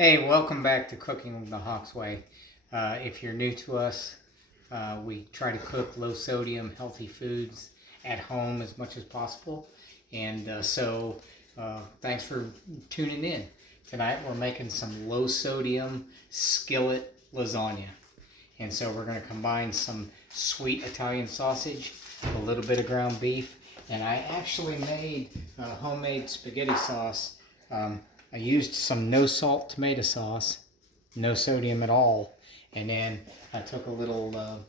Hey, welcome back to Cooking the Hawk's Way. If you're new to us, we try to cook low sodium, healthy foods at home as much as possible. And thanks for tuning in. Tonight we're making some low sodium skillet lasagna. And so we're going to combine some sweet Italian sausage, a little bit of ground beef, and I actually made homemade spaghetti sauce. I used some no salt tomato sauce, no sodium at all, and then I took a little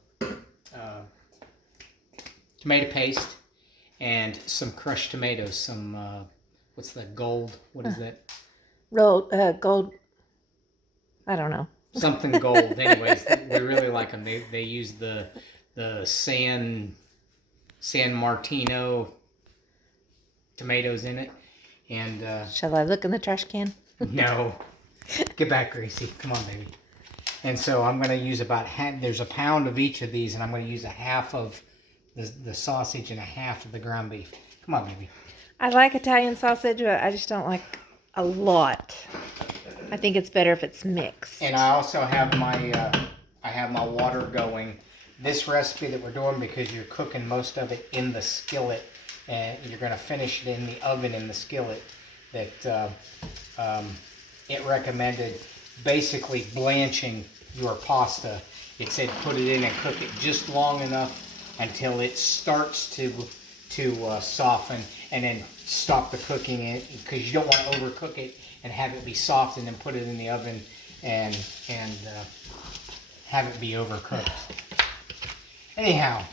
tomato paste and some crushed tomatoes, some what's that, gold, what is that? Gold, I don't know. Something gold. Anyways, we really like them. They use the San Martino tomatoes in it. And shall I look in the trash can? No. Get back, Gracie. Come on, baby. And so I'm going to use about there's a pound of each of these, and I'm going to use a half of the sausage and a half of the ground beef. Come on, baby. I like Italian sausage, but I just don't like a lot. I think it's better if it's mixed. And I also have my water going. This recipe that we're doing, because you're cooking most of it in the skillet, and you're going to finish it in the oven in the skillet, that it recommended basically blanching your pasta. It said put it in and cook it just long enough until it starts to soften, and then stop the cooking it, because you don't want to overcook it and have it be soft and then put it in the oven and have it be overcooked. Anyhow,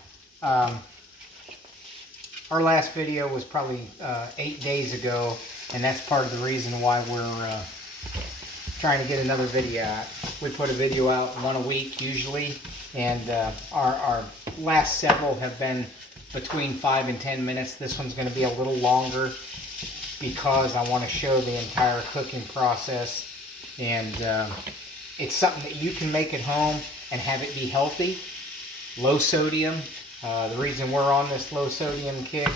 our last video was probably 8 days ago, and that's part of the reason why we're trying to get another video out. We put a video out one a week usually, and our last several have been between 5 and 10 minutes. This one's going to be a little longer because I want to show the entire cooking process, and it's something that you can make at home and have it be healthy, low sodium. The reason we're on this low sodium kick,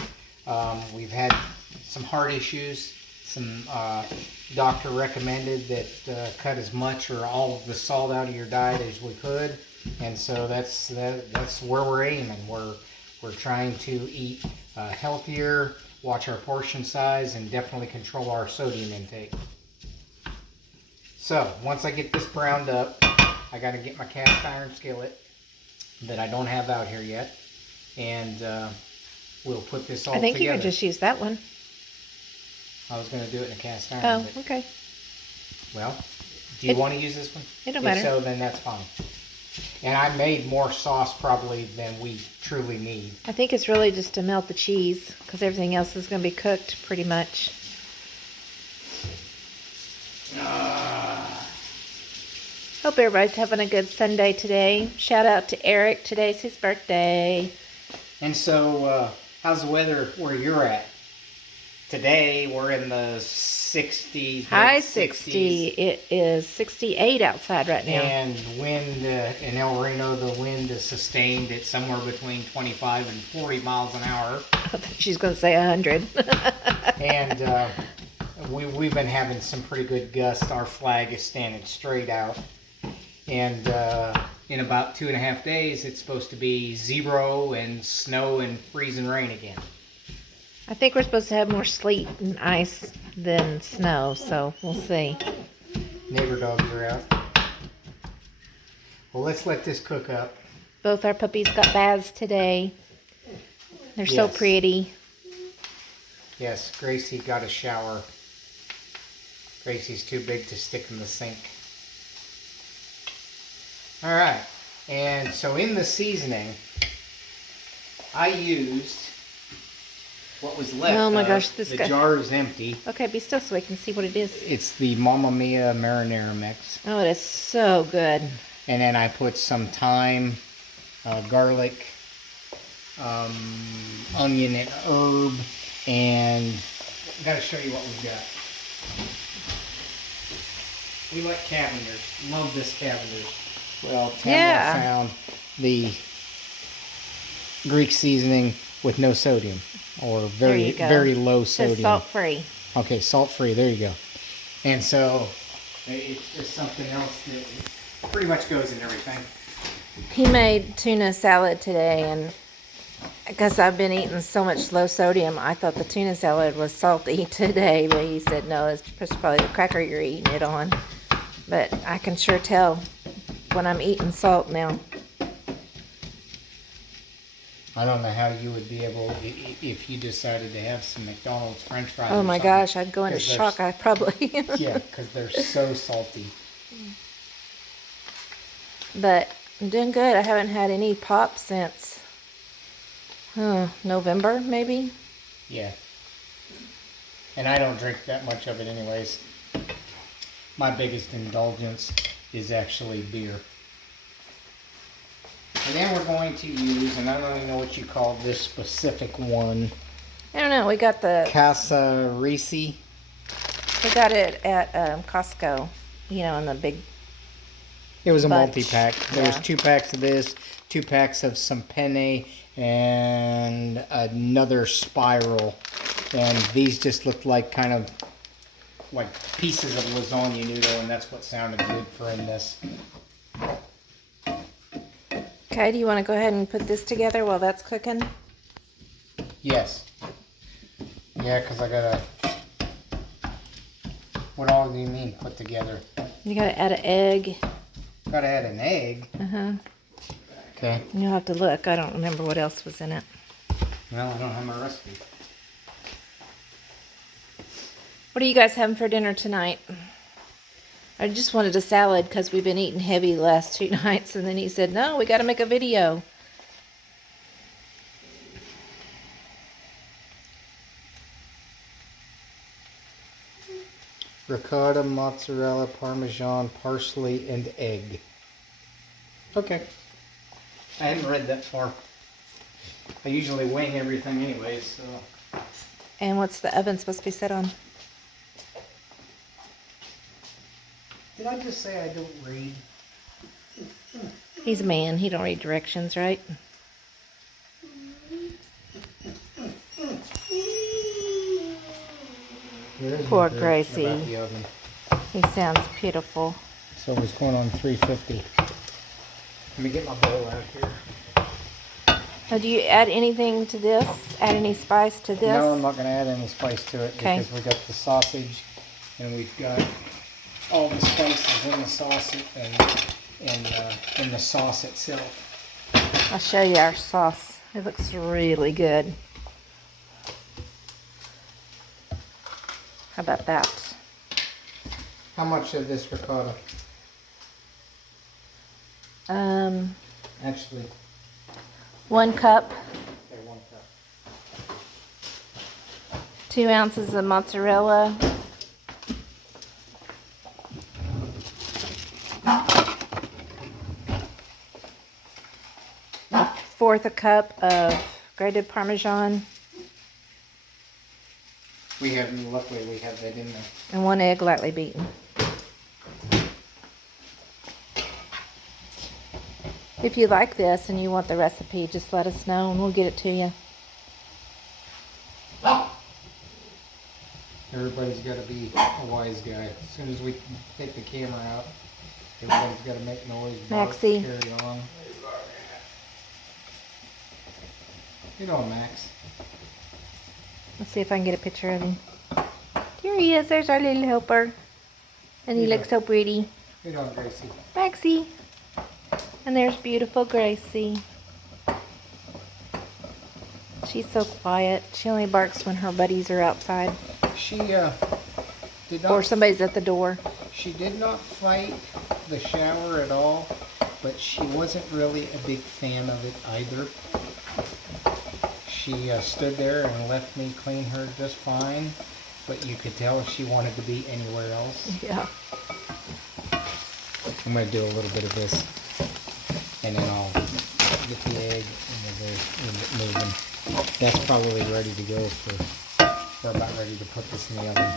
we've had some heart issues. Some doctor recommended that cut as much or all of the salt out of your diet as we could, and so that's where we're aiming. We're trying to eat healthier, watch our portion size, and definitely control our sodium intake. So once I get this browned up, I got to get my cast iron skillet that I don't have out here yet, and we'll put this all together. I think you could just use that one. I was going to do it in a cast iron. Oh, okay. Well, do you want to use this one? It don't matter. If so, then that's fine. And I made more sauce probably than we truly need. I think it's really just to melt the cheese, because everything else is going to be cooked pretty much. Hope everybody's having a good Sunday today. Shout out to Eric. Today's his birthday. And so, how's the weather where you're at? Today, we're in the 60s. High 60. It is 68 outside right now. And wind in El Reno, the wind is sustained at somewhere between 25 and 40 miles an hour. I thought she's going to say 100. And we've been having some pretty good gusts. Our flag is standing straight out. And in about 2.5 days, it's supposed to be 0 and snow and freezing rain again. I think we're supposed to have more sleet and ice than snow, so we'll see. Neighbor dogs are out. Well, let's let this cook up. Both our puppies got baths today. They're so pretty. Yes, Gracie got a shower. Gracie's too big to stick in the sink. All right, and so in the seasoning, I used what was left. Oh my gosh, the jar is empty. Okay, be still so we can see what it is. It's the Mamma Mia marinara mix. Oh, it is so good. And then I put some thyme, garlic, onion and herb, and I've got to show you what we've got. We like Cavender's. Love this Cavender's. Well, Tamara found the Greek seasoning with no sodium, or very low sodium. It's salt free. Okay, salt free. There you go. And so It's something else that pretty much goes in everything. He made tuna salad today, and because I've been eating so much low sodium, I thought the tuna salad was salty today, but he said no, it's probably the cracker you're eating it on. But I can sure tell when I'm eating salt now. I don't know how you would be able, if you decided to have some McDonald's French fries. Oh or my something, gosh, I'd go into 'cause they're shock. I probably. yeah, because they're so salty. But I'm doing good. I haven't had any pop since November, maybe. Yeah. And I don't drink that much of it anyways. My biggest indulgence is actually beer. And then we're going to use, and I don't even know what you call this specific one. I don't know. We got Casa Risi. we got it at Costco. You know, in the big. It was a bunch. multi-pack. There was Yeah. 2 packs of this, 2 packs of some penne, and another spiral. And these just looked like kind of like pieces of lasagna noodle, and that's what sounded good for in this. Okay, do you want to go ahead and put this together while that's cooking? Yes. Yeah, because I gotta... What all do you mean put together? You gotta add an egg. Gotta add an egg. Okay. And you'll have to look. I don't remember what else was in it. Well, I don't have my recipe. What are you guys having for dinner tonight? I just wanted a salad because we've been eating heavy the last 2 nights. And then he said, no, we got to make a video. Ricotta, mozzarella, parmesan, parsley, and egg. Okay. I hadn't read that far. I usually wing everything anyways, so... And what's the oven supposed to be set on? Did I just say I don't read? He's a man. He don't read directions, right? Poor Gracie. About the oven. He sounds pitiful. So it's going on 350. Let me get my bowl out here. Now, do you add anything to this? Add any spice to this? No, I'm not going to add any spice to it Okay. because we got the sausage and we've got all the spices in the sausage and in the sauce itself. I'll show you our sauce. It looks really good. How about that? How much of this ricotta? Actually, 1 cup, okay, 1 cup. 2 ounces of mozzarella, a 1/4 a cup of grated Parmesan, Luckily we have that in there. and 1 egg lightly beaten. If you like this and you want the recipe, just let us know and we'll get it to you. Everybody's got to be a wise guy. As soon as we take the camera out, everybody's got to make noise, bark, Maxie. carry on. You know, Max. Let's see if I can get a picture of him. Here he is. There's our little helper. And he Yeah. looks so pretty. You know, Gracie. Maxie. And there's beautiful Gracie. She's so quiet. She only barks when her buddies are outside She did not. or somebody's at the door. She did not fight the shower at all, but she wasn't really a big fan of it either. She stood there and left me clean her just fine, but you could tell she wanted to be anywhere else. Yeah. I'm going to do a little bit of this, and then I'll get the egg and we'll get moving. That's probably ready to go we're about ready to put this in the oven.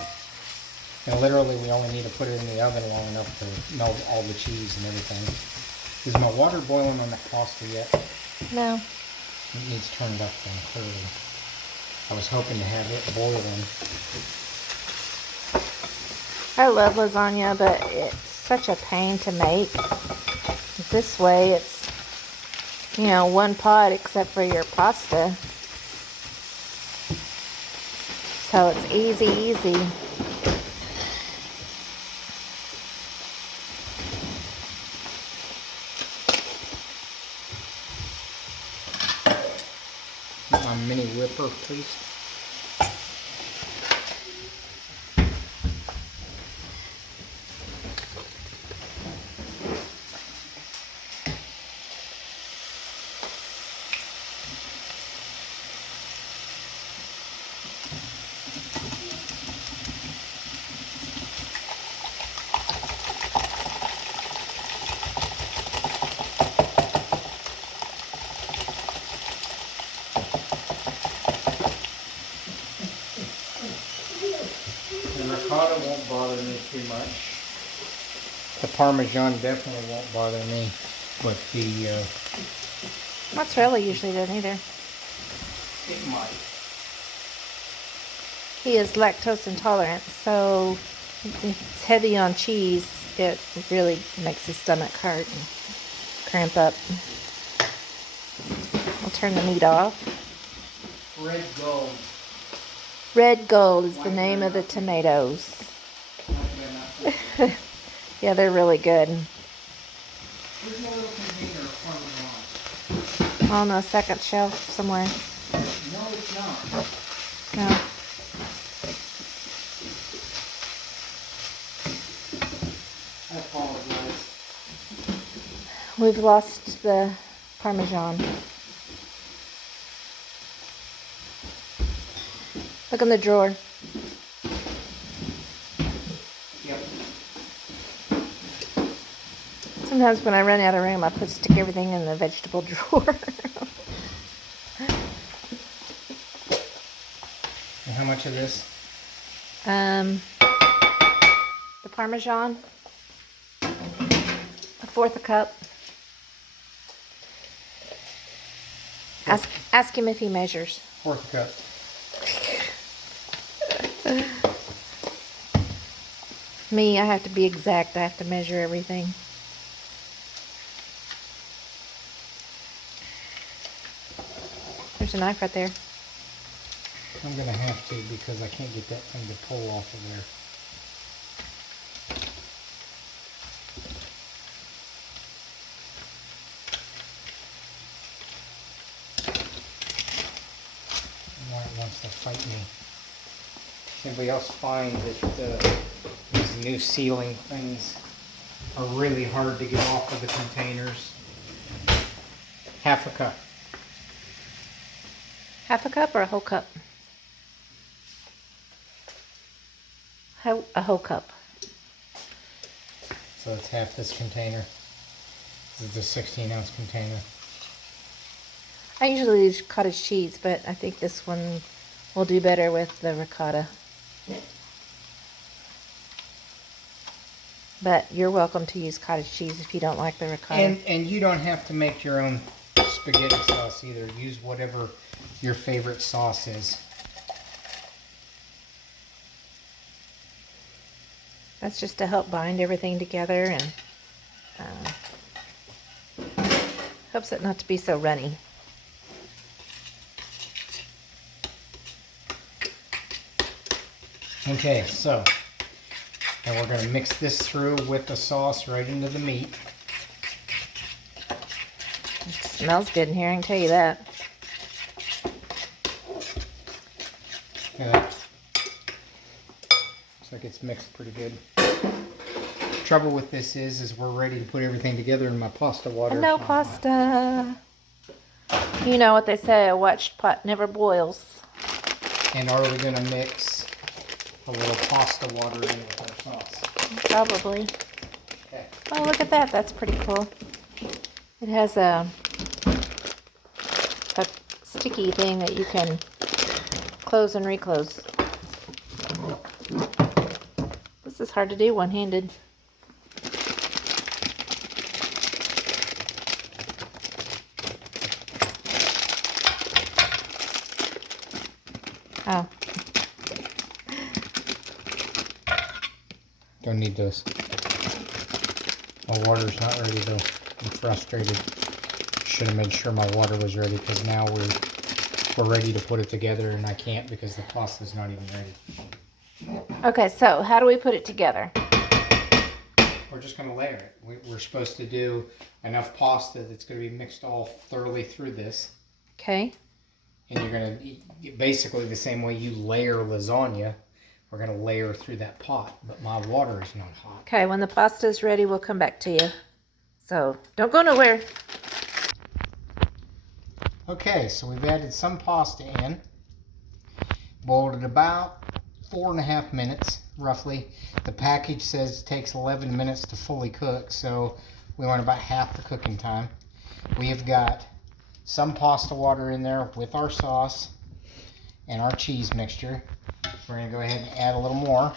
And literally we only need to put it in the oven long enough to melt all the cheese and everything. Is my water boiling on that pasta yet? No. It needs turned up then, clearly. I was hoping to have it boiling. I love lasagna, but it's such a pain to make. This way, it's, you know, one pot except for your pasta. So it's easy. My mini whipper, please. The ricotta won't bother me too much. The Parmesan definitely won't bother me, but the Mozzarella usually doesn't either. it might. He is lactose intolerant, so if it's heavy on cheese, it really makes his stomach hurt and cramp up. I'll turn the meat off. Red gold. Red Gold is the name of the tomatoes. Yeah, they're really good. Where's my little container of Parmesan? On the second shelf somewhere. No, it's not. No. I apologize. We've lost the Parmesan. Look in the drawer. Yep. Sometimes when I run out of room, I stick everything in the vegetable drawer. And how much of this? The Parmesan, a fourth a cup. Ask him if he measures. Fourth cup. Me, I have to be exact. I have to measure everything. There's a knife right there. I'm gonna have to because I can't get that thing to pull off of there. Why it wants to fight me. Anybody else find that these new sealing things are really hard to get off of the containers? Half a cup. Half a cup or a whole cup? A whole cup. So it's half this container. This is the 16-ounce container. I usually use cottage cheese, but I think this one will do better with the ricotta. But you're welcome to use cottage cheese if you don't like the ricotta. And you don't have to make your own spaghetti sauce either. Use whatever your favorite sauce is. That's just to help bind everything together and helps it not to be so runny. Okay, so and we're going to mix this through with the sauce right into the meat. It smells good in here, I can tell you that. Yeah. Looks like it's mixed pretty good. Trouble with this is we're ready to put everything together in my pasta water. No pasta. You know what they say, a watched pot never boils. And are we going to mix a little pasta water in with our sauce? Probably. Okay. Oh, look at that. That's pretty cool. It has a sticky thing that you can close and reclose. This is hard to do one-handed. Oh. Don't need those. My water's not ready though. I'm frustrated. Should have made sure my water was ready because now we're ready to put it together and I can't because the pasta's not even ready. Okay, so how do we put it together? We're just going to layer it. We're supposed to do enough pasta that's going to be mixed all thoroughly through this. Okay. And you're going to, basically the same way you layer lasagna, we're going to layer through that pot. But my water is not hot. Okay, when the pasta is ready, we'll come back to you. So don't go nowhere. Okay, so we've added some pasta in. Boiled it about 4.5 minutes, roughly. The package says it takes 11 minutes to fully cook, so we want about half the cooking time. We have got some pasta water in there with our sauce and our cheese mixture. We're going to go ahead and add a little more.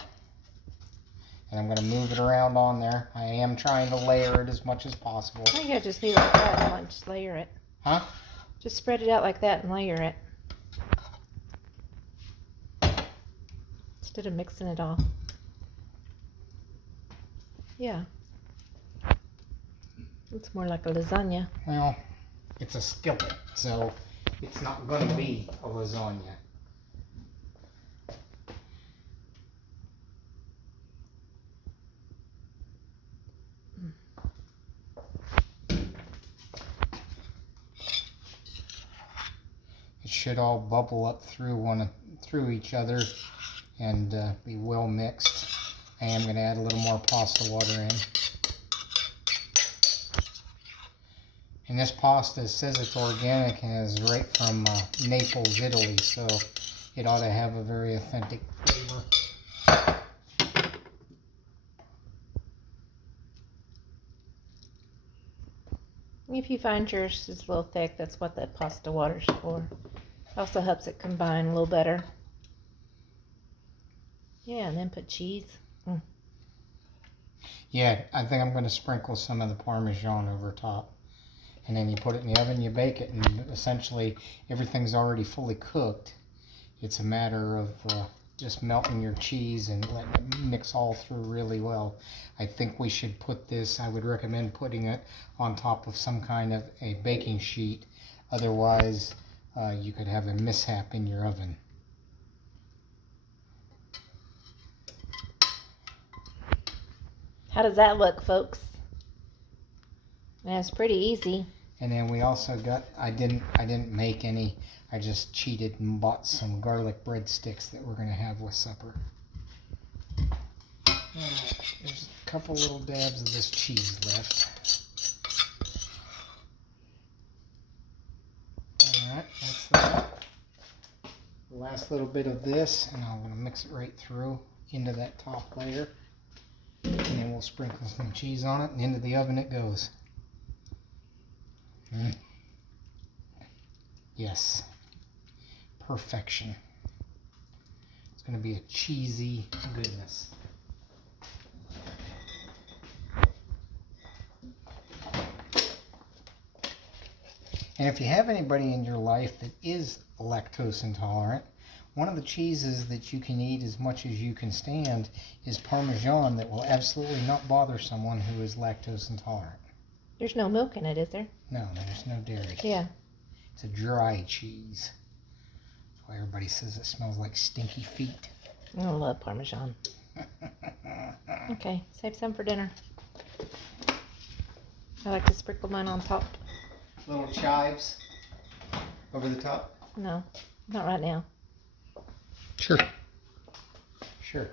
And I'm going to move it around on there. I am trying to layer it as much as possible. I think I just leave it like that and just layer it. Huh? Just spread it out like that and layer it. Instead of mixing it all. Yeah. It's more like a lasagna. Well, it's a skillet, so it's not going to be a lasagna. It should all bubble up through each other and be well mixed. I am going to add a little more pasta water in. And this pasta says it's organic and is right from Naples, Italy, so it ought to have a very authentic flavor. If you find yours is a little thick, that's what that pasta water's for. Also helps it combine a little better. Yeah, and then put cheese. Yeah, I think I'm going to sprinkle some of the Parmesan over top. And then you put it in the oven, you bake it, and essentially everything's already fully cooked. It's a matter of just melting your cheese and letting it mix all through really well. I think we should put this, I would recommend putting it on top of some kind of a baking sheet. Otherwise, you could have a mishap in your oven. How does that look, folks? That's pretty easy. And then we also got, I didn't make any, I just cheated and bought some garlic breadsticks that we're going to have with supper. There's a couple little dabs of this cheese left. Alright, that's that. The last little bit of this, and I'm going to mix it right through into that top layer. And then we'll sprinkle some cheese on it, and into the oven it goes. Yes. Perfection. It's going to be a cheesy goodness. And if you have anybody in your life that is lactose intolerant, one of the cheeses that you can eat as much as you can stand is Parmesan that will absolutely not bother someone who is lactose intolerant. There's no milk in it, is there? No, there's no dairy. Yeah. It's a dry cheese. That's why everybody says it smells like stinky feet. I love Parmesan. Okay, save some for dinner. I like to sprinkle mine on top. Little chives over the top? No, not right now. Sure. Sure.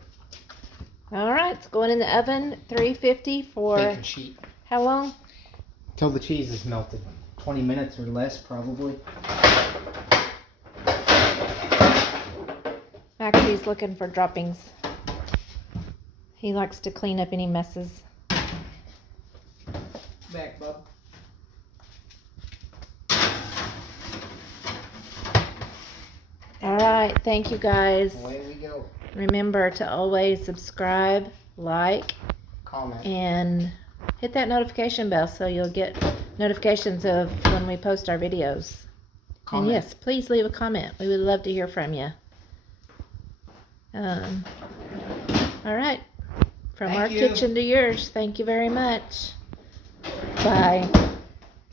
All right, it's going in the oven, 350 for Baking sheet. how long? Till the cheese is melted. 20 minutes or less, probably. Maxie's looking for droppings. He likes to clean up any messes. Back, bub. All right, thank you guys. Away we go. Remember to always subscribe, like, Comment. and hit that notification bell so you'll get notifications of when we post our videos. Comment. And yes, please leave a comment. We would love to hear from you. All right. From Thank our you. kitchen to yours. Thank you very much. Bye.